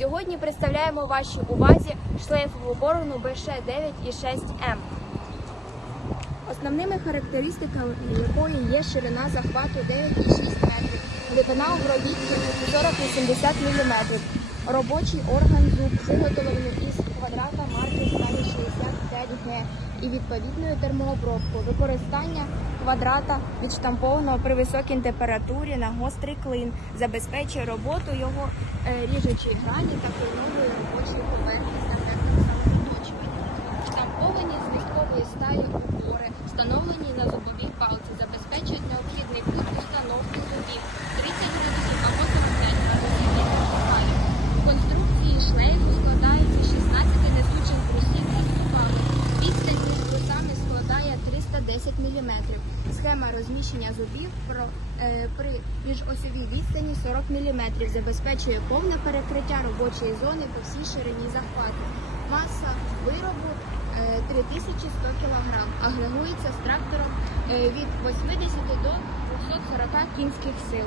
Сьогодні представляємо вашій увазі шлейфову борону БШ-9 і 6М. Основними характеристиками якої є ширина захвату 9,6 метрів, глибина у гробітці 40-80 мм, робочий орган зуб виготовлений із квадрата марки сталі 65Г і відповідною термообробкою. Використання квадрата відштампованого при високій температурі на гострий клин забезпечує роботу його е, ріжучої грані та клинової робочої поверхні з ефектом самозаточування. Штамповані з військової сталі упори, встановлені на складає 310 мм. Схема розміщення зубів е, при міжосьовій відстані 40 мм забезпечує повне перекриття робочої зони по всій ширині захвату. Маса виробу е, 3100 кг, агрегується з трактором е, від 80 до 240 кінських сил.